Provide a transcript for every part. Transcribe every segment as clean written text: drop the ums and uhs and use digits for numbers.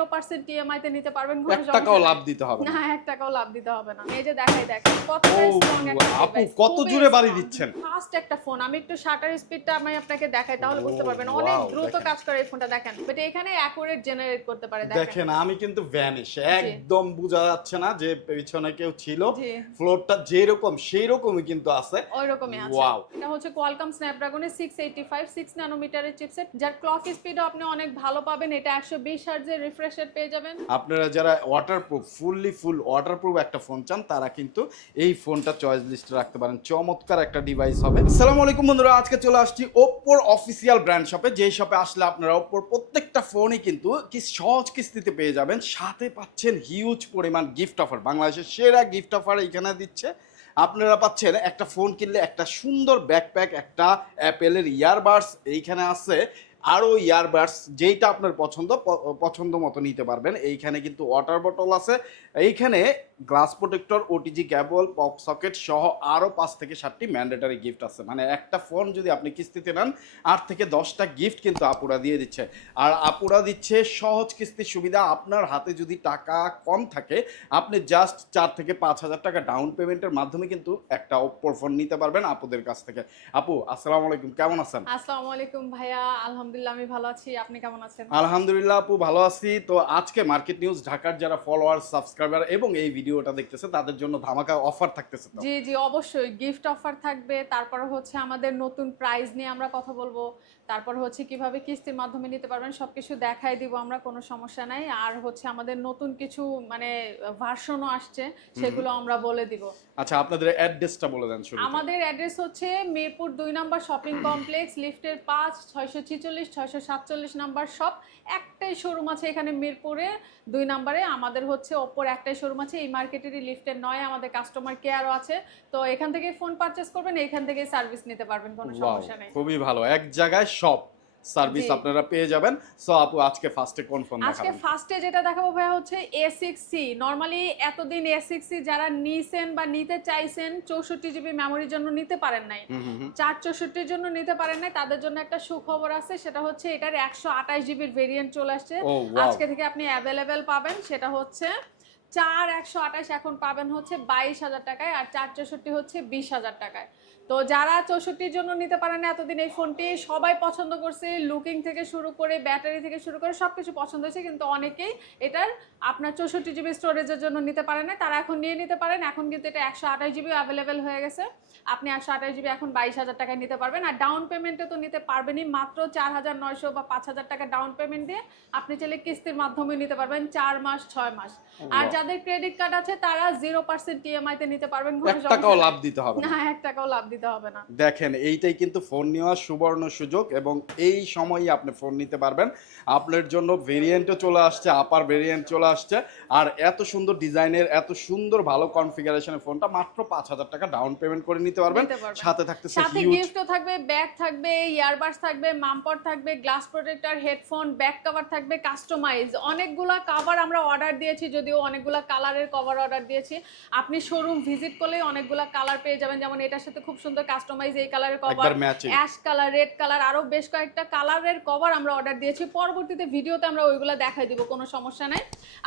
0% EMI তে নিতে পারবেন, কোনো 1 টাকাও লাভ দিতে হবে না। না। 1 টাকাও লাভ দিতে হবে না। এই যে দেখাই দেখেন কতটা স্ট্রং একটা আপু ডিভাইস, কত জোরে বাড়ি দিচ্ছেন। ফাস্ট একটা ফোন। আমি একটু শাটার স্পিডটা আমি আপনাকে দেখাই তাহলে বুঝতে পারবেন। অনেক ওয়াও, দ্রুত দেখেন। কাজ করে এই ফোনটা, দেখেন। বাট এখানে অ্যাকুরেট জেনারেট করতে পারে, দেখেন আমি কিন্তু ভ্যানিশ, জি একদম বোঝা যাচ্ছে না যে পেছনে কেউ ছিল। জি ফ্লোরটা যেরকম সেই রকমই কিন্তু আছে। ওইরকমই আছে। ওয়াও। এটা হচ্ছে কোয়ালকম স্ন্যাপড্রাগনের 685 6 ন্যানোমিটারের চিপসেট, যার ক্লক স্পিডও আপনি অনেক ভালো পাবেন। এটা 120 হার্টজের রিফ্রেশ রেট পেয়ে যাবেন। আপনারা যারা ওয়াটারপ্রুফ, ফুল ওয়াটারপ্রুফ একটা ফোন চান তারা কিন্তু এই ফোনটা চয়েস লিস্টে রাখতে পারেন। চমৎকার একটা ডিভাইস হবে। আসসালামু আলাইকুম বন্ধুরা, আজকে চলে আসছি ওপ্পোর অফিসিয়াল ব্র্যান্ড শপে। যেই শপে আসলে আপনারা ওপ্পোর প্রত্যেকটা ফোনই কিন্তু সহজ কিস্তিতে পেয়ে যাবেন, সাথে পাচ্ছেন হিউজ পরিমাণ গিফট অফার। বাংলাদেশের সেরা গিফট অফার এখানে দিচ্ছে। আপনারা পাচ্ছেন একটা ফোন কিনলে একটা সুন্দর ব্যাকপ্যাক, একটা অ্যাপেলের ইয়ারবাডস, এইখানে আছে আরও ইয়ারবাডস, যেইটা আপনার পছন্দ মতো নিতে পারবেন। এইখানে কিন্তু ওয়াটার বটল আছে, এইখানে গ্লাস প্রোটেক্টর, ওটিজি কেবল, পপ সকেট সহ আরও 5 থেকে 7টি ম্যান্ডেটারি গিফট আছে। মানে একটা ফোন যদি আপনি কিস্তিতে নেন 8 থেকে 10টা গিফট কিন্তু আপুরা দিয়ে দিচ্ছে। আর আপুরা দিচ্ছে সহজ কিস্তির সুবিধা। আপনার হাতে যদি টাকা কম থাকে আপনি জাস্ট 4 থেকে 5 হাজার টাকা ডাউন পেমেন্টের মাধ্যমে কিন্তু একটা ওপ্পোর ফোন নিতে পারবেন আপুদের কাছ থেকে। আপু আসসালামু আলাইকুম, কেমন আছেন? আসসালামু আলাইকুম ভাইয়া, আলহামদুলিল্লাহ আমি ভালো আছি। আপনি কেমন আছেন? আলহামদুলিল্লাহ আপু, ভালো আছি। তো আজকে মার্কেট নিউজ ঢাকার যারা ফলোয়ার, সাবস্ক্রাইবার এবং এই ভিডিওটা দেখতেছে তাদের জন্য ধামাকা অফার থাকতেছে। তো জি জি অবশ্যই গিফট অফার থাকবে। তারপর হচ্ছে আমাদের নতুন প্রাইস নিয়ে আমরা কথা বলবো। তারপর হচ্ছে কিভাবে কিস্তির মাধ্যমে নিতে পারবেন সবকিছু দেখাই দিব আমরা, কোনো সমস্যা নাই। আর হচ্ছে আমাদের নতুন কিছু মানে ভার্সনও আসছে, সেগুলো আমরা বলে দিব। আচ্ছা, আপনাদের অ্যাড্রেসটা বলে দেন শুরুতে। আমাদের অ্যাড্রেস হচ্ছে মিরপুর 2 নম্বর শপিং কমপ্লেক্স, লিফটের 5, 646 647 নাম্বার শপ। একটাই শোরুম আছে এখানে মিরপুরে 2 নম্বরে। আমাদের হচ্ছে ওপ্পোর একটাই শোরুম আছে এই মার্কেটেরই, লিফটের 9। আমাদের কাস্টমার কেয়ারও আছে। তো এখান থেকে ফোন পারচেজ করবেন, এখান থেকে সার্ভিস নিতে পারবেন, কোনো ওয়াও, সমস্যা নেই। খুবই ভালো, এক জায়গায় সব সার্ভিস জি আপনারা পেয়ে যাবেন। সো আপু আজকে ফার্স্টে কোন ফোন আজকে দেখাবেন? ফার্স্টে যেটা দেখাবো ভাইয়া হচ্ছে A6C। নরমালি এতদিন A6C যারা নিছেন বা নিতে চাইছেন 64 জিবি মেমোরির জন্য নিতে পারেন নাই, 464 জন্য নিতে পারেন নাই, তাদের জন্য একটা সুখবর আছে। সেটা হচ্ছে এটার 128 জিবির ভেরিয়েন্ট চলে আসছে। ও ওয়াও, আজকে থেকে আপনি অ্যাভেলেবেল পাবেন। সেটা হচ্ছে 4128 এখন পাবেন হচ্ছে 22,000 টাকায়, আর 464 হচ্ছে 20,000 টাকায়। তো যারা 64-র জন্য নিতে পারেন এতদিন, এই ফোনটি সবাই পছন্দ করছে, লুকিং থেকে শুরু করে ব্যাটারি থেকে শুরু করে সবকিছু পছন্দ হয়েছে, কিন্তু অনেকেই এটার আপনার 64 জিবি স্টোরেজের জন্য নিতে পারেন না। তারা এখন নিয়ে নিতে পারেন। এখন কিন্তু এটা 128 জিবি অ্যাভেলেবেল হয়ে গেছে। আপনি 128 জিবি এখন 22,000 টাকায় নিতে পারবেন। আর ডাউন পেমেন্টে তো নিতে পারবেনই, মাত্র 4,900 বা 5,000 টাকা ডাউন পেমেন্ট দিয়ে আপনি চাইলে কিস্তির মাধ্যমে নিতে পারবেন 4 মাস 6 মাস। আর যাদের ক্রেডিট কার্ড আছে তারা 0% ইএমআই তে নিতে পারবেন, কোনো 1 টাকাও লাভ দিতে হবে না। না। 1 টাকাও লাভ দিতে হবে না। দেখেন এইটাই কিন্তু ফোন নেওয়ার সুবর্ণ সুযোগ, এবং এই সময়ই আপনি ফোন নিতে পারবেন। আপনার জন্য ভেরিয়েন্টও চলে আসছে, আপার ভেরিয়েন্ট চলে আসছে। আর এত সুন্দর ডিজাইনের, এত সুন্দর ভালো কনফিগারেশনের ফোনটা মাত্র 5,000 টাকা ডাউন পেমেন্ট করে নিতে পারবেন। সাথে থাকতেছে সাথে হিউজ, গিফটও থাকবে, ব্যাগ থাকবে, ইয়ারবাডস থাকবে, মামপট থাকবে, glass protector, headphone, back cover থাকবে কাস্টমাইজ। অনেকগুলা কভার আমরা অর্ডার দিয়েছি, যদিও অনেকগুলা কালারের কভার অর্ডার দিয়েছি। আপনি শোরুম ভিজিট করলেই অনেকগুলা কালার পেয়ে যাবেন। যেমন এটার সাথে খুব সুন্দর কাস্টমাইজ এই কালারের কভার, একবার matching ash colour, red colour, আরো বেশ কয়েকটা কালারের কভার আমরা অর্ডার দিয়েছি। পরবর্তীতে ভিডিওতে আমরা ওইগুলা দেখাই দিব, কোনো সমস্যা নাই।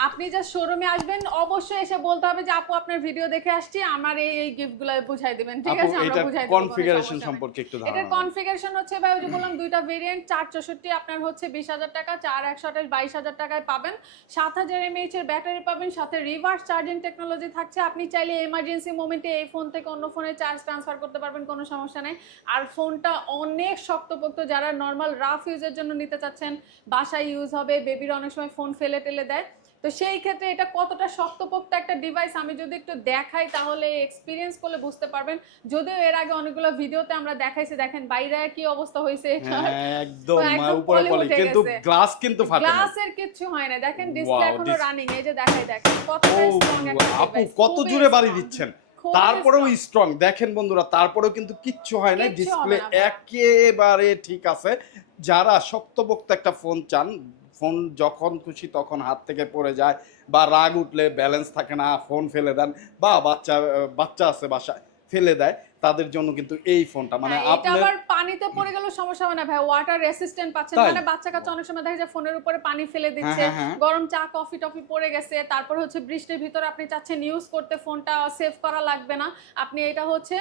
আপনি যা শোরুমে আসবেন অবশ্যই এসে বলতে হবে যে আপু আপনার ভিডিও দেখে আসছি, আমার এই গিফটগুলো বুঝাই দিবেন, ঠিক আছে? আমরা বুঝাই দিব। কনফিগারেশন সম্পর্কে একটু ধারণা এটার দেন। কনফিগারেশন হচ্ছে ভাই, ওই যে বললাম দুইটা ভেরিয়েন্ট। 464 আপনার হচ্ছে 20,000 টাকা, 4128 22,000 টাকায় পাবেন। 7,000 mAh এর ব্যাটারি পাবেন, সাথে রিভার্স চার্জিং টেকনোলজি থাকছে। আপনি চাইলে এমার্জেন্সি মোমেন্টে এই ফোন থেকে অন্য ফোনে চার্জ ট্রান্সফার করতে পারবেন, কোনো সমস্যা নেই। আর ফোনটা অনেক শক্তপোক্ত, যারা নর্মাল রাফ ইউজের জন্য নিতে চাচ্ছেন, বাসায় ইউজ হবে, বেবির অনেক সময় ফোন ফেলে টেলে দেয়, তো সেই ক্ষেত্রে এটা কতটা শক্তপোক্ত একটা ডিভাইস আমি যদি একটু দেখাই তাহলে এক্সপিরিয়েন্স করলে বুঝতে পারবেন। যদিও এর আগে অনেকগুলো ভিডিওতে আমরা দেখাইছি, দেখেন বাইরে কি অবস্থা হয়েছে, একদম উপরে পলি পলি, উঠে কিন্তু গেছে। গ্লাস কিন্তু ফাটে না। গ্লাসের কিচ্ছু হয় না, দেখেন ডিসপ্লে ওয়াও, এখনো রানিং। এই যে দেখাই, দেখেন কতটা স্ট্রং একটা আপু ডিভাইস, কত জোরে বাড়ি দিচ্ছেন। তারপরেও খুবই স্ট্রং, দেখেন বন্ধুরা, তারপরেও কিন্তু কিচ্ছু হয় না। কিচ্ছু ডিসপ্লে হবে না ভাইয়া। একেবারে ঠিক আছে। যারা শক্তপোক্ত একটা ফোন চান, ফোন যখন খুশি তখন হাত থেকে পড়ে যায়, বা রাগ উঠলে ব্যালেন্স থাকে না, ফোন ফেলে দেন, বা বাচ্চা আছে বাসায় ফেলে দেয়, তাদের জন্য কিন্তু এই ফোনটা মানে এটা আপনার আবার পানিতে পড়ে গেলেও সমস্যা হবে না ভাই, ওয়াটার রেসিস্ট্যান্ট পাচ্ছেন। তাই? মানে বাচ্চা কাচ্চা অনেক সময় দেখা যায় ফোনের উপরে পানি ফেলে হ্যাঁ দিচ্ছে, হ্যাঁ হ্যাঁ গরম চা কফি টফি পড়ে গেছে, তারপর হচ্ছে বৃষ্টির ভিতরে আপনি চাচ্ছেন ইউজ করতে, ফোনটা সেভ করা লাগবে না, আপনি এটা হচ্ছে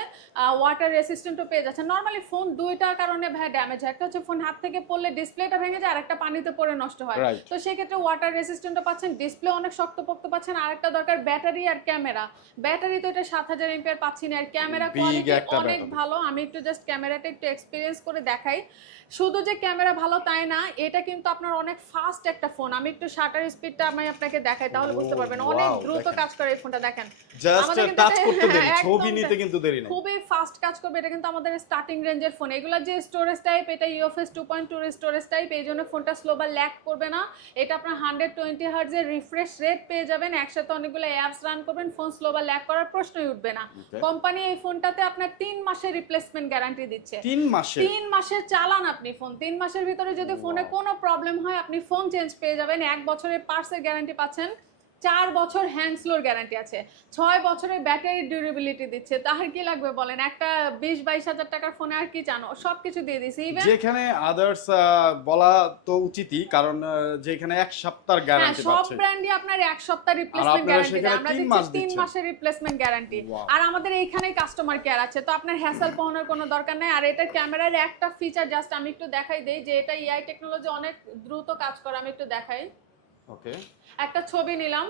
ওয়াটার রেসিস্ট্যান্টও পেয়ে যাচ্ছেন। নরমালি ফোন দুইটার কারণে ভাই ড্যামেজ হয়, একটা হচ্ছে ফোন হাত থেকে পড়লে ডিসপ্লেটা ভেঙে যায়, আর একটা পানিতে পড়ে নষ্ট হয়। রাইট তো সেই ক্ষেত্রে ওয়াটার রেসিস্ট্যান্টও পাচ্ছেন, ডিসপ্লে অনেক শক্তপোক্ত পাচ্ছেন। আর একটা দরকার ব্যাটারি আর ক্যামেরা। ব্যাটারি তো এটা 7000 এমপিআর পাচ্ছি না, আর ক্যামেরা বিগ কোয়ালিটি একটা অনেক ব্যাটারি ভালো। আমি একটু জাস্ট ক্যামেরাটা একটু এক্সপেরিয়েন্স করে দেখাই। শুধু যে ক্যামেরা ভালো তাই না, এটা কিন্তু আপনার অনেক ফাস্ট একটা ফোন। আমি একটু শাটার স্পিডটা আমি আপনাকে দেখাই, তাহলে বুঝতে পারবেন অনেক ওয়াও দ্রুত দেখেন কাজ করে এই ফোনটা। দেখেন জাস্ট আমাদের কিন্তু টাচ করতে দেরি একদম ছবি নিতে কিন্তু দেরি নেই খুবই ফাস্ট কাজ করবে। এটা কিন্তু আমাদের স্টার্টিং রেঞ্জের ফোন। এগুলা যে স্টোরেজ টাইপ, এটা ইউএফএস 2.2 এর স্টোরেজ টাইপ, এই জন্য ফোনটা স্লো বা ল্যাগ করবে না। এটা আপনার 120 হার্টজ এর রিফ্রেশ রেট পেয়ে যাবেন, একসাথে অনেকগুলো অ্যাপস রান করবেন, ফোন স্লো বা ল্যাগ করার প্রশ্নই উঠবে না। কোম্পানি এই ফোনটাতে আপনার 3 মাসের রিপ্লেসমেন্ট গ্যারান্টি দিচ্ছে। 3 মাসের চালান আপনি ফোন, 3 মাসের ভিতরে যদি ফোনে কোনো প্রবলেম হয় আপনি ফোন চেঞ্জ পেয়ে যাবেন। 1 বছরের পার্টসের গ্যারান্টি পাচ্ছেন, 4 বছর হ্যান্ড স্লোর গ্যারান্টি আছে, 6 বছরের ব্যাটারি ডিউরেবিলিটি দিচ্ছে। তার কি লাগবে বলেন? একটা 20-22 হাজার টাকার ফোনে আর কি জানো, সবকিছু দিয়ে দিছি। ইভেন যেখানে আদার্স বলা তো উচিতই, কারণ যেখানে 1 সপ্তাহের হ্যাঁ, গ্যারান্টি সব পাচ্ছে ব্র্যান্ডই আপনার 1 সপ্তাহ আর রিপ্লেসমেন্ট আপনারা গ্যারান্টি দেয়, সেখানে আমরা 3 দিচ্ছি মাস 3 দিচ্ছেন মাসের রিপ্লেসমেন্ট গ্যারান্টি। Wow. আর আমাদের এইখানেই কাস্টমার কেয়ার আছে, তো আপনার হ্যাসেল পাওয়ানোর কোনো দরকার নাই। আর এটা ক্যামেরার একটা ফিচার জাস্ট আমি একটু দেখাই দেই, যে এটা এআই টেকনোলজি অনেক দ্রুত কাজ করে। আমি একটু দেখাই, ওকে একটা ছবি নিলাম,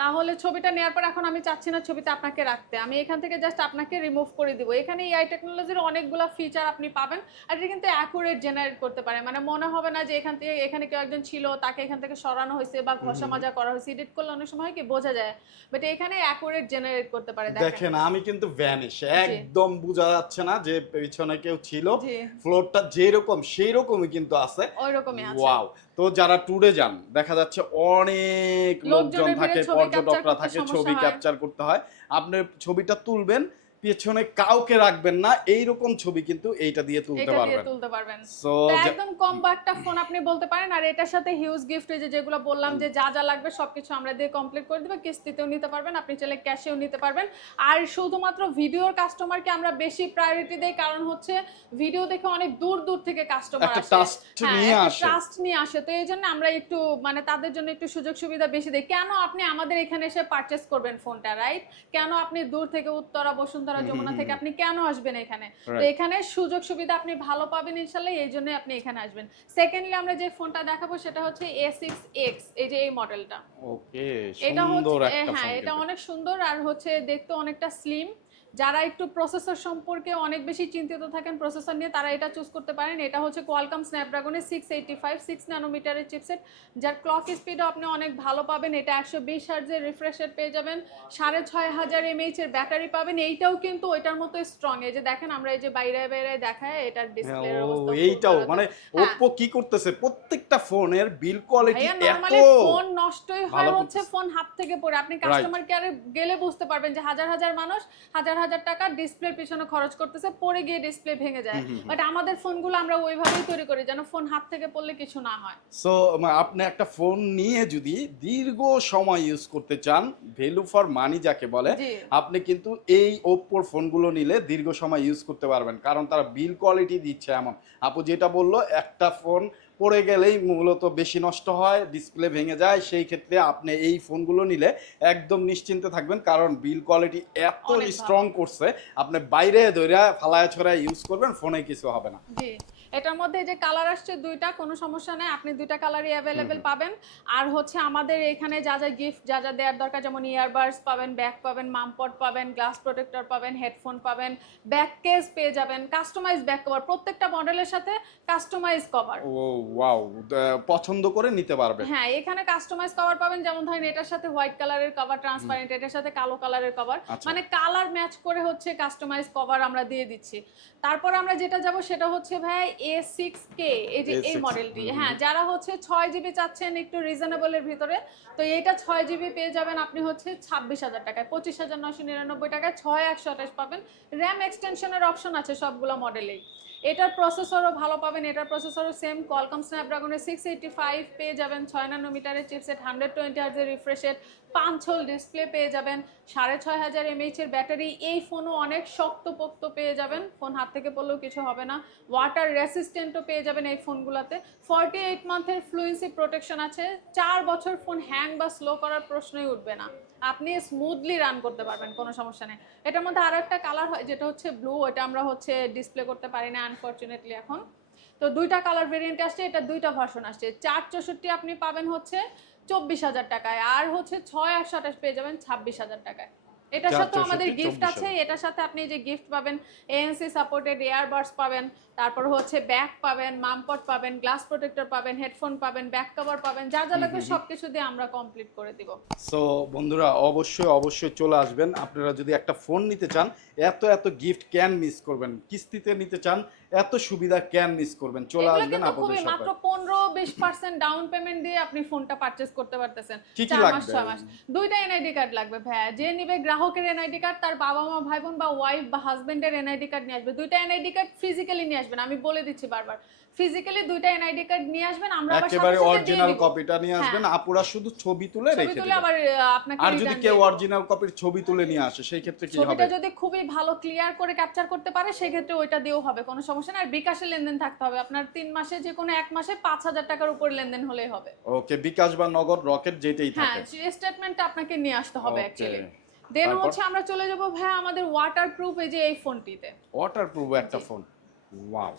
তাহলে ছবিটা নেওয়ার পর এখন আমি চাচ্ছি না ছবিটা আপনাকে রাখতে, আমি এখান থেকে জাস্ট আপনাকে রিমুভ করে দিব। এখানে এআই টেকনোলজির অনেকগুলো ফিচার আপনি পাবেন, আর এটা কিন্তু অ্যাকুরেট জেনারেট করতে পারে। মানে মনে হবে না যে এখান থেকে এখানে কেউ একজন ছিল, তাকে এখান থেকে সরানো হয়েছে বা ঘষা মাজা করা হয়েছে। এডিট করলে অনেক সময় হয় কি বোঝা যায়, বাট এখানে অ্যাকুরেট জেনারেট করতে পারে। দেখেন আমি কিন্তু ভ্যানিশ একদম বোঝা যাচ্ছে না যে পিছনে কেউ ছিল, জি ফ্লোরটা যেরকম সেই রকমই কিন্তু আছে। ওইরকমই আছে। ওয়াও, তো যারা ট্যুরে যান দেখা যাচ্ছে অনেক লোকজন লোকজনের থাকে, ভিড়ে ছবি ক্যাপচার পর্যটকরা করতে থাকে, সমস্যা ছবি হয়। ক্যাপচার করতে হয়। আপনি ছবিটা তুলবেন, পেছনে কাউকে রাখবেন না, এইরকম ছবি কিন্তু এইটা দিয়ে তুলতে এটা দিয়ে পারবেন। তুলতে পারবেন। সো তো একদম কম্বো একটা ফোন আপনি বলতে পারেন। আর এটার সাথে হিউজ গিফট, এই যে যেগুলো বললাম যে যা যা লাগবে সবকিছু আমরা দিয়ে কমপ্লিট করে দেব। কিস্তিতেও নিতে পারবেন, আপনি চাইলে ক্যাশেও নিতে পারবেন। আর শুধুমাত্র ভিডিওর কাস্টমারকে আমরা বেশি প্রায়োরিটি দেই, কারণ হচ্ছে ভিডিও দেখে অনেক দূর দূর থেকে কাস্টমার একটা আসে, ট্রাস্ট নিয়ে আসে। ট্রাস্ট নিয়ে আসে। তো এই জন্য আমরা একটু মানে তাদের জন্য একটু সুযোগ সুবিধা বেশি দেই। কেন আপনি আমাদের এখানে এসে পারচেস করবেন ফোনটা, রাইট? কেন আপনি দূর থেকে উত্তরা, বসুন্ধরা, যমুনা থেকে আপনি কেন আসবেন এখানে? তো এখানে সুযোগ সুবিধা আপনি ভালো পাবেন ইনশাআল্লাহ, এই জন্য আপনি এখানে আসবেন। সেকেন্ডলি আমরা যে ফোনটা দেখাবো সেটা হচ্ছে A6X, এই যে এই মডেলটা। ওকে, এটা সুন্দর হচ্ছে একটা হ্যাঁ, ফোন এটা কিন্তু। অনেক সুন্দর আর হচ্ছে দেখতে অনেকটা স্লিম। যারা একটু প্রসেসর সম্পর্কে অনেক বেশি চিন্তিত থাকেন প্রসেসর নিয়ে, তারা এটা চুজ করতে পারেন। এটা হচ্ছে কোয়ালকম স্ন্যাপড্রাগনের 685 6 ন্যানোমিটারের চিপসেট, যার ক্লক স্পিডও আপনি অনেক ভালো পাবেন। এটা 120 হার্টজের রিফ্রেশ রেট পেয়ে যাবেন, 6500 mAh এর ব্যাটারি পাবেন। এইটাও কিন্তু ওইটার মতো স্ট্রং। এই যে দেখেন আমরা এই যে বাইরে বাইরে দেখায় এটার ডিসপ্লের অবস্থা খুব এইটাও ভালো। মানে হ্যাঁ, ওপ্পো কি করতেছে, প্রত্যেকটা ফোনের বিল কোয়ালিটি ভাইয়া এত নরমালি ফোন নষ্টই হয় ভালো হচ্ছে করতেছে। ফোন হাত থেকে পড়ে। আপনি কাস্টমার কেয়ারে গেলে বুঝতে পারবেন যে হাজার হাজার মানুষ হাজার হাজার টাকা ডিসপ্লের পিছনে খরচ করতেছে, পড়ে গিয়ে ডিসপ্লে ভেঙে যায়। বাট আমাদের ফোনগুলো আমরা ওইভাবেই তৈরি করি যেন ফোন হাত থেকে পড়লে কিছু না হয়। সো আপনি একটা ফোন নিয়ে যদি দীর্ঘ সময় ইউজ করতে চান, ভ্যালু ফর মানি যাকে বলে, জি আপনি কিন্তু এই ওপ্পোর ফোনগুলো নিলে দীর্ঘ সময় ইউজ করতে পারবেন, কারণ তারা বিল কোয়ালিটি দিচ্ছে এমন। আপু যেটা বললো, একটা ফোন পড়ে গেলেই মূলত বেশি নষ্ট হয়, ডিসপ্লে ভেঙে যায়, সেই ক্ষেত্রে আপনি এই ফোনগুলো নিলে একদম নিশ্চিন্তে থাকবেন, কারণ বিল কোয়ালিটি এত অনেক ভালো। স্ট্রং করছে, আপনি বাইরে ধরে ফালায় ছড়ায় ইউজ করবেন, ফোনে কিছু হবে না। জি, এটার মধ্যে যে কালার আসছে দুইটা, কোনো সমস্যা নেই, আপনি দুইটা কালারই অ্যাভেলেবেল পাবেন। আর হচ্ছে আমাদের এখানে যা যা গিফট যা যা দেওয়ার দরকার, যেমন ইয়ারবাডস পাবেন, ব্যাগ পাবেন, মামপট পাবেন, গ্লাস প্রোটেক্টর পাবেন, হেডফোন পাবেন, ব্যাক কেস পেয়ে যাবেন, কাস্টমাইজ ব্যাক কভার, প্রত্যেকটা মডেলের সাথে কাস্টমাইজ কভার। ও ওয়াও, পছন্দ করে নিতে পারবে। হ্যাঁ, এখানে কাস্টমাইজ কভার পাবেন, যেমন ধরেন এটার সাথে হোয়াইট কালারের কভার ট্রান্সপারেন্ট, এটার সাথে কালো কালারের কভার, আচ্ছা। মানে কালার ম্যাচ করে হচ্ছে কাস্টমাইজ কভার আমরা দিয়ে দিচ্ছি। তারপর আমরা যেটা যাব সেটা হচ্ছে ভাই A6K, এই যে এই A6 মডেলটি। হ্যাঁ, যারা হচ্ছে 6GB চাচ্ছেন একটু রিজনেবলের ভিতরে, তো এটা 6GB পেয়ে যাবেন আপনি হচ্ছে 26,000 টাকায়, 25,999 টাকায় 6128 পাবেন। র্যাম এক্সটেনশনের অপশন আছে সবগুলো মডেলেই। এটার প্রসেসরও ভালো পাবেন, এটার প্রসেসরও সেম কোয়ালকম স্ন্যাপড্রাগনের 685 পেয়ে যাবেন, 6 ন্যানোমিটারের চিপসেট, 120 হার্জের রিফ্রেশ রেট, 5 হোল ডিসপ্লে পেয়ে যাবেন, 6500 mAh এর ব্যাটারি। এই ফোনও অনেক শক্তপোক্ত পেয়ে যাবেন, ফোন হাত থেকে পড়লেও কিছু হবে না। ওয়াটার রেসিস্ট্যান্টও পেয়ে যাবেন এই ফোনগুলোতে। 48 মান্থের ফ্লুয়েন্সি প্রোটেকশন আছে। 4 বছর ফোন হ্যাং বা স্লো করার প্রশ্নই উঠবে না, আপনি স্মুথলি রান করতে পারবেন, কোনো সমস্যা নেই। এটার মধ্যে আরো একটা কালার হয় যেটা হচ্ছে ব্লু, ওটা আমরা হচ্ছে ডিসপ্লে করতে পারি না আনফরচুনেটলি এখন। তো দুইটা কালার ভেরিয়েন্ট আসছে, এটা দুইটা ভার্সন আসছে। 464 আপনি পাবেন হচ্ছে 24,000 টাকায়, আর হচ্ছে 6128 পেয়ে যাবেন 26,000 টাকায়। এটার সাথে আমাদের গিফট আছে, এটার সাথে আপনি যে গিফট পাবেন ANC সাপোর্টেড ইয়ারবাডস পাবেন, তারপর হচ্ছে ব্যাগ পাবেন, মামপট পাবেন, গ্লাস প্রোটেক্টর পাবেন, হেডফোন পাবেন, ব্যাক কভার পাবেন, যা যা লাগবে সবকিছু দিয়ে আমরা কমপ্লিট করে দিব। সো বন্ধুরা অবশ্যই অবশ্যই চলে আসবেন। আপনারা যদি একটা ফোন নিতে চান, এত এত গিফট ক্যান মিস করবেন। কিস্তিতে নিতে চান, এত সুবিধা ক্যান মিস করবেন। চলে আসবেন আপনাদের সাথে। মাত্র 15-20% ডাউন পেমেন্ট দিয়ে আপনি ফোনটা পারচেজ করতে পারতেছেন। কি 4 মাস লাগবে? 6 মাস দুইটা এনআইডি কার্ড লাগবে ভাইয়া। যে নিবে গ্রাহকের এনআইডি কার্ড, তার বাবা মা ভাই বোন বা ওয়াইফ বা হাজবেন্ডের এনআইডি কার্ড নিয়ে আসবে। দুইটা এনআইডি কার্ড ফিজিক্যালি নিয়ে আসবেন, আমি বলে দিচ্ছি বারবার, ফিজিক্যালি দুইটা এনআইডি কার্ড নিয়ে আসবেন। আমরা আবার একেবারে সাথে সাথে দিয়ে অরিজিনাল দিব। কপিটা নিয়ে আসবেন, আপুরা শুধু ছবি তুলে ছবি রেখে তুলে দিবেন। আবার আপনাকে আর যদি return কেউ দিয়ে দিব। অরিজিনাল কপির ছবি তুলে নিয়ে আসে সেই ক্ষেত্রে কি হবে? ছবিটা যদি খুবই ভালো ক্লিয়ার করে ক্যাপচার করতে পারে সেই ক্ষেত্রে ওইটা দিয়েও হবে, কোনো সমস্যা না। আর বিকাশে লেনদেন থাকতে হবে আপনার, 3 মাসে যে কোনো এক মাসে 5,000 টাকার উপর লেনদেন হলেই হবে। ওকে, বিকাশ বা নগদ রকেট যেটাই হ্যাঁ, থাকে। সেই স্টেটমেন্টটা আপনাকে নিয়ে আসতে হবে Okay. অ্যাকচুয়ালি। দেন তারপর? হচ্ছে আমরা চলে যাব ভাই আমাদের ওয়াটারপ্রুফ এই যে এই ফোনটিতে। ওয়াটারপ্রুফ একটা ফোন, ওয়াও।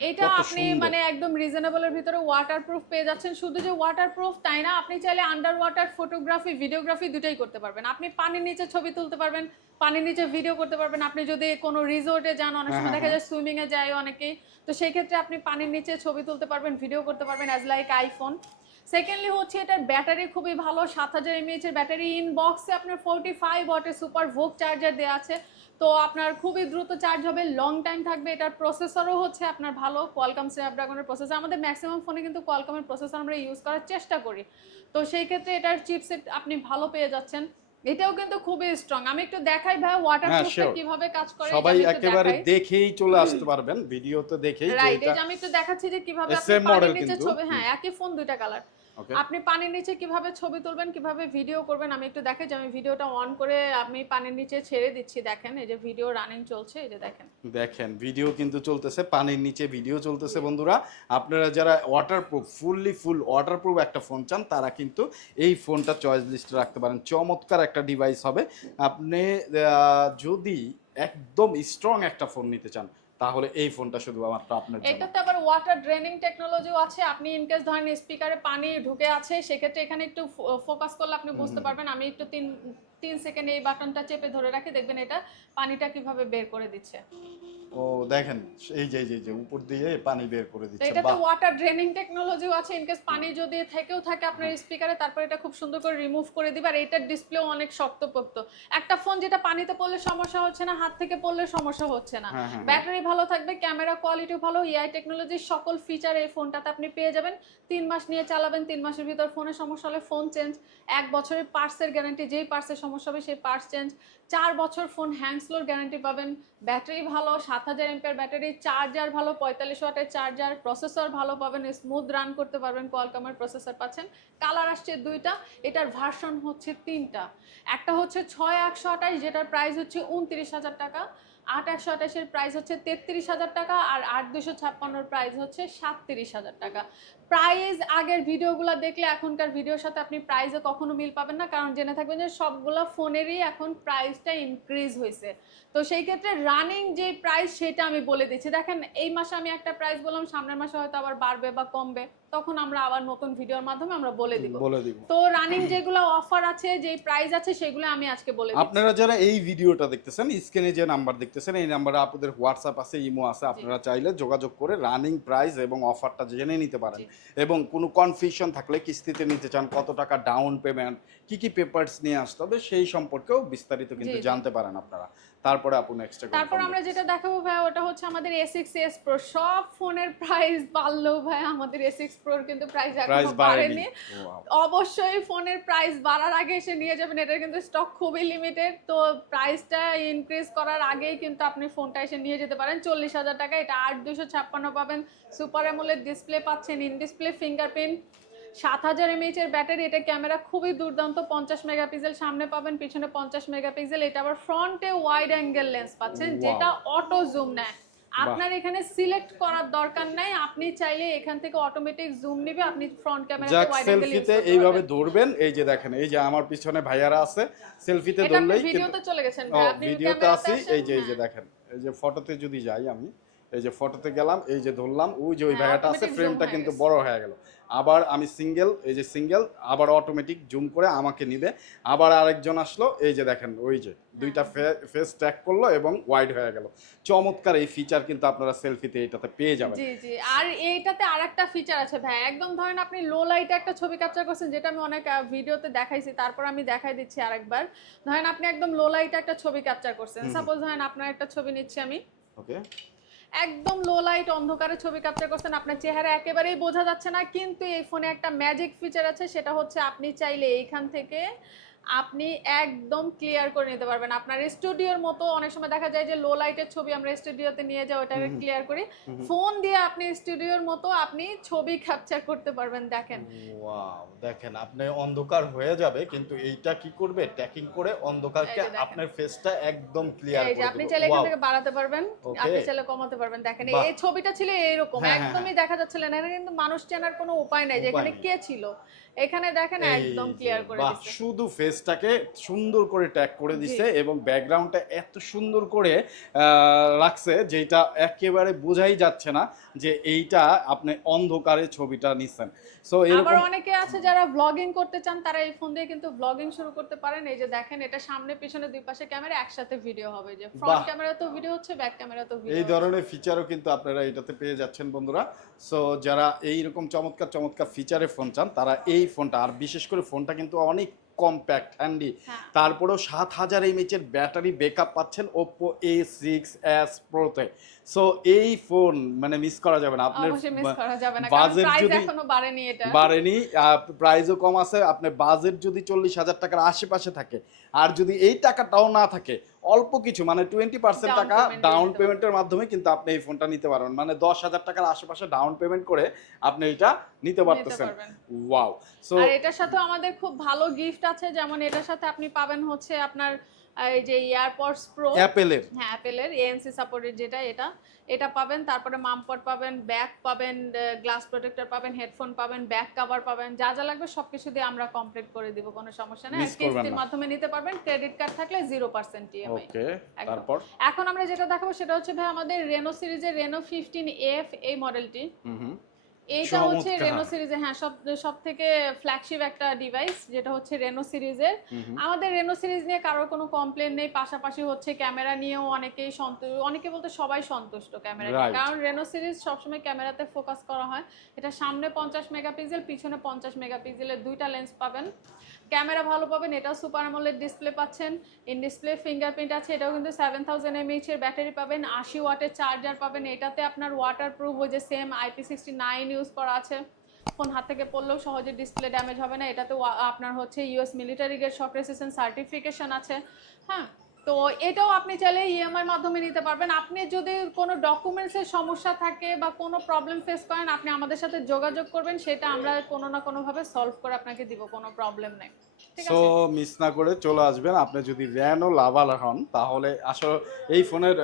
এটা কত আপনি সুন্দর। মানে একদম রিজনেবলের ভিতরে ওয়াটারপ্রুফ পেয়ে যাচ্ছেন। শুধু যে ওয়াটারপ্রুফ তাই না, আপনি চাইলে আন্ডার ওয়াটার ফটোগ্রাফি ভিডিওগ্রাফি দুটাই করতে পারবেন। আপনি পানির নিচে ছবি তুলতে পারবেন, পানির নিচে ভিডিও করতে পারবেন। আপনি যদি কোনো রিসোর্টে যান, অনেক সময় দেখা যায় সুইমিং এ যায় অনেকেই, তো সেই ক্ষেত্রে আপনি পানির নিচে ছবি তুলতে পারবেন, ভিডিও করতে পারবেন অ্যাজ লাইক আইফোন। সেকেন্ডলি হচ্ছে এটার ব্যাটারি খুবই ভালো, 7000 mAh এর ব্যাটারি। ইনবক্সে আপনার 45 ওয়াটের সুপার ভোক চার্জার দেওয়া আছে, তো আপনার খুবই দ্রুত চার্জ হবে, লং টাইম থাকবে। এটার প্রসেসরও হচ্ছে আপনার ভালো, কোয়ালকম স্ন্যাপড্রাগনের প্রসেসর। আমাদের ম্যাক্সিমাম ফোনে কিন্তু কোয়ালকমের প্রসেসর আমরা ইউজ করার চেষ্টা করি, তো সেই ক্ষেত্রে এটার চিপসেট আপনি ভালো পেয়ে যাচ্ছেন। এটাও কিন্তু খুবই স্ট্রং। আমি একটু দেখাই ভাই ওয়াটারপ্রুফটা sure. কিভাবে কাজ করে। সবাই এটা আমি একটু একেবারে দেখাই। দেখেই চলে আসতে পারবেন, ভিডিওতে দেখেই যে রাইট, এটা এই যে আমি একটু দেখাচ্ছি যে কিভাবে আপনি same পানির model নিচে কিন্তু। ছবি, হ্যাঁ একই ফোন দুইটা কালার, ওকে। আপনি পানির নিচে কিভাবে ছবি তুলবেন, কিভাবে ভিডিও করবেন আমি একটু দেখাই। যে আমি ভিডিওটা অন করে আমি পানির নিচে ছেড়ে দিচ্ছি, দেখেন এই যে ভিডিও রানিং চলছে, এই যে দেখেন দেখেন ভিডিও কিন্তু চলতেছে, পানির নিচে ভিডিও চলতেছে। বন্ধুরা আপনারা যারা ওয়াটারপ্রুফ ফুল ওয়াটারপ্রুফ একটা ফোন চান তারা কিন্তু এই ফোনটা চয়েস লিস্টে রাখতে পারেন। চমৎকার একটা ডিভাইস হবে। আপনি যদি একদম স্ট্রং একটা ফোন নিতে চান তাহলে এই ফোনটা শুধুমাত্র আপনার জন্য। এটাতে আবার ওয়াটার ড্রেনিং টেকনোলজিও আছে। আপনি ইনকেস ধরেন স্পিকারে পানি ঢুকে আছে, সেক্ষেত্রে এখানে একটু ফোকাস করলে আপনি বুঝতে পারবেন। আমি একটু 3 সেকেন্ড এই বাটনটা চেপে ধরে রাখি, দেখবেন এটা পানিটা কিভাবে বের করে দিচ্ছে। ও দেখেন, এই যে উপর দিয়ে পানি বের করে তো দিচ্ছে। এটাতে বাহ, ওয়াটার ড্রেনিং টেকনোলজিও আছে। ইনকেস পানি যদি থেকেও থাকে আপনার স্পিকারে, তারপর এটা খুব সুন্দর করে রিমুভ করে দিবে। আর এটার ডিসপ্লেও অনেক শক্তপোক্ত। একটা ফোন যেটা পানিতে পড়লে সমস্যা হচ্ছে না, হাত থেকে পড়লে সমস্যা হচ্ছে না, ব্যাটারি ভালো থাকবে, ক্যামেরা কোয়ালিটি ভালো, এআই টেকনোলজির সকল ফিচার এই ফোনটাতে আপনি পেয়ে যাবেন। 3 মাস নিয়ে চালাবেন, 3 মাসের ভিতর ফোনের সমস্যা হলে ফোন চেঞ্জ, 1 বছরের পার্টসের গ্যারান্টি, যেই পার্টসের সমস্যা হবে সেই পার্টস চেঞ্জ, 4 বছর ফোন হ্যাং স্লোর গ্যারান্টি পাবেন। ব্যাটারি ভালো, 7000 mAh ব্যাটারি, চার্জার ভালো, 45 ওয়াটের চার্জার, প্রসেসর ভালো পাবেন, স্মুথ রান করতে পারবেন, কোয়ালকমের প্রসেসর পাচ্ছেন। কালার আসছে দুইটা, এটার ভার্সন হচ্ছে 3টা। একটা হচ্ছে 6128 যেটার প্রাইস হচ্ছে 29,000 টাকা, 8128 এর প্রাইস হচ্ছে 33,000 টাকা, আর 8256 এর প্রাইস হচ্ছে 37,000 টাকা। প্রাইস আগের ভিডিওগুলো দেখলে এখনকার ভিডিওর সাথে আপনি প্রাইসে কখনো মিল পাবেন না, কারণ জেনে থাকবেন যে সবগুলো ফোনেরই এখন প্রাইসটা ইনক্রিজ হয়েছে। তো সেই ক্ষেত্রে রানিং যে প্রাইস সেটা আমি বলে দিচ্ছি। দেখেন এই মাসে আমি একটা প্রাইস বললাম, সামনের মাসে হয়তো আবার বাড়বে বা কমবে, তখন আমরা আবার নতুন ভিডিওর মাধ্যমে আমরা বলে দিব। তো রানিং যেগুলো অফার আছে, যে প্রাইস আছে, সেগুলো আমি আজকে বলে দিচ্ছি। আপনারা যারা এই ভিডিওটা দেখতেছেন, স্ক্রিনে যে নাম্বার দেখতেছেন এই নাম্বারে আপনাদের হোয়াটসঅ্যাপ আছে, ইমো আছে, আপনারা চাইলে যোগাযোগ করে রানিং প্রাইস এবং অফারটা জেনে নিতে পারেন। এবং কোনো কনফিউশন থাকলে, কিস্তিতে নিতে চান, কত টাকা ডাউন পেমেন্ট, কি কি পেপারস নিয়ে আসতে হবে সেই সম্পর্কেও বিস্তারিত কিন্তু জানতে পারেন আপনারা। তারপরে আপু নেক্সট তারপর আমরা যেটা দেখাবো ভাই ওটা হচ্ছে আমাদের A6s Pro। সব ফোনের প্রাইস বাড়লো ভাই, আমাদের A6 Pro কিন্তু প্রাইস এখনো বাড়েনি। অবশ্যই ফোনের প্রাইস বাড়ার আগে এসে নিয়ে যাবেন, এটা কিন্তু স্টক খুবই লিমিটেড। তো প্রাইসটা ইনক্রিজ করার আগেই কিন্তু আপনি ফোনটা এসে নিয়ে যেতে পারেন 40,000 টাকা। এটা 8256 পাবেন, সুপার অ্যামোলেড ডিসপ্লে পাচ্ছেন, ইন ডিসপ্লে ফিঙ্গারপ্রিন্ট, 7000 mAh এর ব্যাটারি। এটা ক্যামেরা খুবই দুর্দান্ত, 50 মেগাপিক্সেল সামনে পাবেন, পিছনে 50 মেগাপিক্সেল। এটা আবার ফ্রন্টে ওয়াইড অ্যাঙ্গেল লেন্স পাচ্ছেন, যেটা অটো জুম নেয়। আপনার এখানে সিলেক্ট করার দরকার নাই, আপনি চাইলে এখান থেকে অটোমেটিক জুম নেবে, আপনি ফ্রন্ট ক্যামেরাতে ওয়াইড অ্যাঙ্গেল ইউজ করতে এইভাবে ধরবেন। এই যে দেখেন, এই যে আমার পিছনে ভাইয়ারা আছে, সেলফিতে ধরলেই কিন্তু ভিডিওতে চলে গেছেন ভাই, আপনি ভিডিওতে আছি। এই যে দেখেন, এই যে ফটোতে যদি যাই আমি, এই যে ফটোতে গেলাম, এই যে ধরলাম, ওই যে ওই ভাইয়াটা আছে, ফ্রেমটা কিন্তু বড় হয়ে গেল। আবার আমি সিঙ্গেল, এই যে সিঙ্গেল, আবার অটোমেটিক জুম করে আমাকে নিবে। আবার আরেকজন আসলো, এই যে দেখেন, ওই যে দুইটা ফেস ট্যাগ করলো এবং ওয়াইড হয়ে গেল। চমৎকার এই ফিচার কিন্তু আপনারা সেলফিতে এটাতে পেয়ে যাবেন। জি জি। আর এইটাতে আরেকটা ফিচার আছে ভাই, একদম ধরেন আপনি লো লাইটে একটা ছবি ক্যাপচার করছেন, যেটা আমি অনেক ভিডিওতে দেখাইছি, তারপর আমি দেখাই দিচ্ছি আরেকবার। ধরেন আপনি একদম লো লাইটে একটা ছবি ক্যাপচার করছেন, সাপোজ ধরেন আপনার একটা ছবি নিচ্ছি আমি, ওকে, একদম লো লাইট অন্ধকারে ছবি ক্যাপচার করছেন, আপনার চেহারা একেবারেই বোঝা যাচ্ছে না, কিন্তু এই ফোনে একটা ম্যাজিক ফিচার আছে, সেটা হচ্ছে আপনি চাইলে এইখান থেকে আপনি একদম ক্লিয়ার করে নিতে পারবেন। আপনার স্টুডিওর মতো অনেক সময় দেখা যায় যে লো লাইটের ছবি আমরা স্টুডিওতে নিয়ে যাই, ওটাকে ক্লিয়ার করি, ফোন দিয়ে আপনি স্টুডিওর মতো আপনি ছবি ক্যাপচার করতে পারবেন। দেখেন, ওয়াও, দেখেন আপনি অন্ধকার হয়ে যাবে, কিন্তু এইটা কি করবে, ট্যাকিং করে অন্ধকারকে আপনার ফেসটা একদম ক্লিয়ার করে এই যে দিবে। আপনি চাইলে এখান থেকে বাড়াতে পারবেন, Okay. আপনি চাইলে কমাতে পারবেন। দেখেন এই ছবিটা ছিল এইরকম, একদমই দেখা যাচ্ছিল না, এখানে কিন্তু মানুষ চেনার কোনো উপায় নাই যে এখানে কে ছিল। এখানে দেখেন একদম ক্লিয়ার করে দিচ্ছে, শুধু ফেসটাকে সুন্দর করে ট্যাগ করে দিছে এবং ব্যাকগ্রাউন্ডটা এত সুন্দর করে রাখছে, যেটা একেবারে বোঝাই যাচ্ছে না যে এইটা আপনি অন্ধকারে ছবিটা নিছেন। সো আবার অনেকে আছে যারা ব্লগিং করতে চান, তারা এই ফোন দিয়ে কিন্তু ব্লগিং শুরু করতে পারেন। এই যে দেখেন, এটা সামনে পিছনে দুই পাশে ক্যামেরা, একসাথে ভিডিও হবে, যে ফ্রন্ট ক্যামেরা তো ভিডিও হচ্ছে, ব্যাক ক্যামেরা তো ভিডিও। এই ধরনের ফিচারও কিন্তু আপনারা এটাতে পেয়ে যাচ্ছেন বন্ধুরা। সো যারা এইরকম চমৎকার চমৎকার ফিচারে ফোন চান, তারা এই ফোনটা, আর বিশেষ করে ফোনটা কিন্তু অনেক কম্প্যাক্ট হ্যান্ডি, তারপরেও 7000 mAh এর ব্যাটারি ব্যাকআপ পাচ্ছেন Oppo A6s Pro তে। সো এই ফোন মানে মিস করা যাবে না। আপনার বাজেট যদি এখনো বাড়েনি, এটা বাড়েনি, প্রাইসও কম আছে, আপনার বাজেট যদি 40,000 টাকার আশেপাশে থাকে, আর যদি এই টাকাটাও না থাকে, অল্প কিছু মানে 20% টাকা ডাউন পেমেন্টের মাধ্যমে কিন্তু আপনি এই ফোনটা নিতে পারবেন। মানে 10,000 টাকার আশেপাশে ডাউন পেমেন্ট করে আপনি এটা নিতে পারতেছেন। ওয়াও। সো আর এটার সাথে আমাদের খুব ভালো গিফট আছে, যেমন এটার সাথে আপনি পাবেন হচ্ছে আপনার এই যে এয়ারপডস প্রো, অ্যাপেলের, হ্যাঁ অ্যাপেলের ANC সাপোর্টেড, যেটা এটা পাবেন। তারপরে মামপড পাবেন, ব্যাক পাবেন, গ্লাস প্রোটেক্টর পাবেন, হেডফোন পাবেন, ব্যাক কভার পাবেন, যা যা লাগবে সবকিছু দিয়ে আমরা কমপ্লিট করে দিব, কোনো সমস্যা নেই। কিস্তির মাধ্যমে নিতে পারবেন, ক্রেডিট কার্ড থাকলে 0% EMI। ওকে, তারপর এখন আমরা যেটা দেখাবো সেটা হচ্ছে ভাই আমাদের রেনো সিরিজের রেনো 15F এই মডেলটি। এইটা হচ্ছে রেনো সিরিজে, হ্যাঁ সব থেকে ফ্ল্যাগশিপ একটা ডিভাইস, যেটা হচ্ছে রেনো সিরিজের। আমাদের রেনো সিরিজ নিয়ে কারোর কোনো কমপ্লেন নেই, পাশাপাশি হচ্ছে ক্যামেরা নিয়েও অনেকেই অনেকে বলতে সবাই সন্তুষ্ট ক্যামেরা নিয়ে, কারণ রেনো সিরিজ সবসময় ক্যামেরাতে ফোকাস করা হয়। এটা সামনে 50 মেগাপিক্সেল, পিছনে 50 মেগাপিক্সেলের দুইটা লেন্স পাবেন, ক্যামেরা ভালো পাবেন। এটাও সুপার অ্যামোলেড ডিসপ্লে পাচ্ছেন, ইন ডিসপ্লে ফিঙ্গারপ্রিন্ট আছে। এটাও কিন্তু 7000 mAh এর ব্যাটারি পাবেন, 80 ওয়াটের চার্জার পাবেন। এটাতে আপনার ওয়াটার প্রুফ, ওই যে সেম IP69 ইউজ করা আছে, ফোন হাত থেকে পড়লেও সহজে ডিসপ্লে ড্যামেজ হবে না। এটাতে আপনার হচ্ছে US মিলিটারি গ্রেড শক রেসিস্ট্যান্ট সার্টিফিকেশন আছে। হ্যাঁ, তো এটাও আপনি চাইলে EMI মাধ্যমে নিতে পারবেন। আপনি যদি কোনো ডকুমেন্টসের সমস্যা থাকে বা কোনো প্রবলেম ফেস করেন, আপনি আমাদের সাথে যোগাযোগ করবেন, সেটা আমরা কোনো না কোনোভাবে সলভ করে আপনাকে দিব, কোনো প্রবলেম নেই। সো মিস না করে চলে আসবেন। আপনি যদি রেনো লাভার হন, তাহলে আসলে এই ফোনের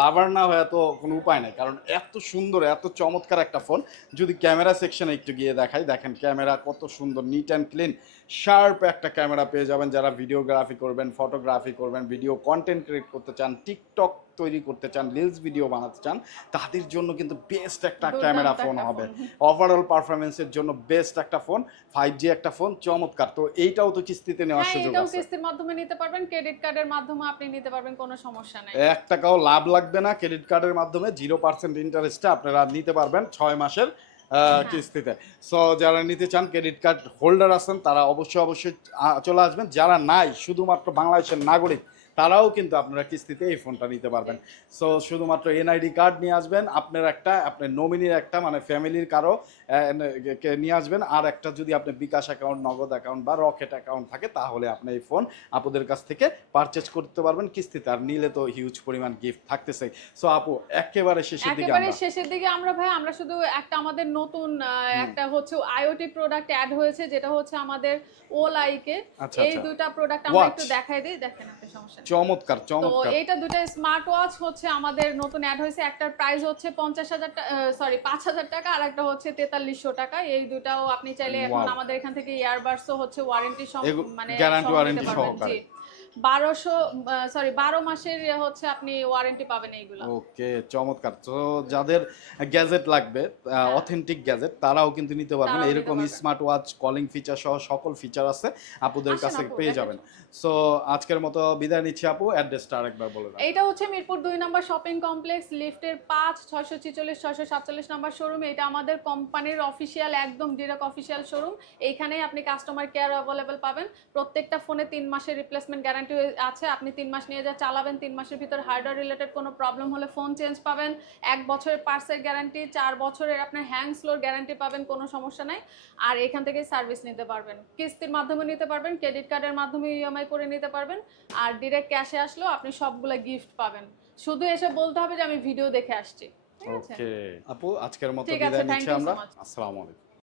লাভার না হয়ে তো কোনো উপায় নাই, কারণ এত সুন্দর এত চমৎকার একটা ফোন। যদি ক্যামেরা সেকশনে একটু গিয়ে দেখাই, দেখেন ক্যামেরা কত সুন্দর, নিট অ্যান্ড ক্লিন, শার্প একটা ক্যামেরা পেয়ে যাবেন। যারা ভিডিওগ্রাফি করবেন, ফটোগ্রাফি করবেন, ভিডিও কন্টেন্ট ক্রিয়েট করতে চান, টিকটক তৈরি করতে চান, রিলস ভিডিও বানাতে চান, তাদের জন্য কিন্তু বেস্ট একটা ক্যামেরা ফোন হবে। ওভারঅল পারফরমেন্সের জন্য বেস্ট একটা ফোন, 5G একটা ফোন, চমৎকার। তো এইটাও তো কিস্তিতে নেওয়ার সুযোগ আছে, এটাও কিস্তির মাধ্যমে নিতে পারবেন, ক্রেডিট কার্ডের মাধ্যমে আপনি নিতে পারবেন, কোনো সমস্যা নাই। 1 টাকাও লাভ লাগবে না। ক্রেডিট কার্ডের মাধ্যমে 0% ইন্টারেস্টে আপনারা নিতে পারবেন 6 মাসের কিস্তিতে। সো যারা নিতে চান, ক্রেডিট কার্ড হোল্ডার আছেন, তারা অবশ্যই চলে আসবেন। যারা নাই, শুধুমাত্র বাংলাদেশের নাগরিক, তারাও কিন্তু আপনারা কিস্তিতে এই ফোনটা নিতে পারবেন। সো শুধুমাত্র এনআইডি কার্ড নিয়ে আসবেন, আপনার একটা, আপনার নমিনির একটা, মানে ফ্যামিলির কারো কে নিয়ে আসবেন, আর একটা যদি আপনি বিকাশ অ্যাকাউন্ট, নগদ অ্যাকাউন্ট বা রকেট অ্যাকাউন্ট থাকে, তাহলে আপনি এই ফোন আপুদের কাছ থেকে পারচেজ করতে পারবেন কিস্তিতে। আর নিলে তো হিউজ পরিমাণ গিফট থাকতেছে। সো আপু একেবারে শেষের দিকে একেবারে আমরা শেষের দিকে আমরা শুধু একটা আমাদের নতুন একটা হচ্ছে আইওটি প্রোডাক্ট অ্যাড হয়েছে, যেটা হচ্ছে আমাদের ওলাইকে। আচ্ছা, এই আচ্ছা। দুইটা প্রোডাক্ট আমরা Watch। একটু দেখাই দিই, দেখেন আপনি, সমস্যা নেই। চমৎকার তো চমৎকার। এইটা দুইটা স্মার্ট ওয়াচ হচ্ছে আমাদের নতুন অ্যাড হয়েছে। একটার প্রাইস হচ্ছে 5,000 টাকা, আর একটা হচ্ছে 4300 টাকা। এই দুটাও আপনি চাইলে এখন Wow। আমাদের এখান থেকে ইয়ারবাডসও হচ্ছে ওয়ারেন্টি মানে গ্যারান্টি সহ ওয়ারেন্টি নিতে পারবেন। সহকারে। জি, 12 মাসের হচ্ছে আপনি ওয়ারেন্টি পাবেন এইগুলা। ওকে, চমৎকার। তো যাদের গ্যাজেট লাগবে, অথেন্টিক গ্যাজেট, তারাও কিন্তু নিতে পারবেন। তারাও নিতে এরকম পারবেন। স্মার্ট ওয়াচ, কলিং ফিচার সহ সকল ফিচার আছে, আপুদের আসেন কাছে আপু, পেয়ে দেখেন। যাবেন। সো আজকের মতো বিদায় নিচ্ছি আপু, অ্যাড্রেসটা আরেকবার বলে দাও। এইটা হচ্ছে মিরপুর 2 নম্বর শপিং কমপ্লেক্স, লিফটের 5, 646 647 নম্বর শোরুম। এটা আমাদের কোম্পানির অফিসিয়াল, একদম ডিরেক্ট অফিসিয়াল শোরুম। এইখানেই আপনি কাস্টমার কেয়ার অ্যাভেলেবল পাবেন। প্রত্যেকটা ফোনে 3 মাসের রিপ্লেসমেন্ট গ্যারান্টি আছে। আপনি 3 মাস নিয়ে যা চালাবেন, 3 মাসের ভিতর হার্ডওয়্যার রিলেটেড কোনো প্রবলেম হলে ফোন চেঞ্জ পাবেন। 1 বছরের পার্সের গ্যারান্টি, 4 বছরের আপনার হ্যাং স্লোর গ্যারান্টি পাবেন, কোনো সমস্যা নাই। আর এখান থেকেই সার্ভিস নিতে পারবেন, কিস্তির মাধ্যমে নিতে পারবেন, ক্রেডিট কার্ডের মাধ্যমে ইএমআই করে নিতে পারবেন। আর ডিরেক্ট ক্যাশে আসলেও আপনি সবগুলা গিফট পাবেন। শুধু এসে বলতে হবে যে আমি ভিডিও দেখে আসছি। ঠিক আছে? ওকে আপু, আজকের মতো ঠিক আছে, বিদায় thank নিচ্ছি you so আমরা। much। আসসালামু আলাইকুম।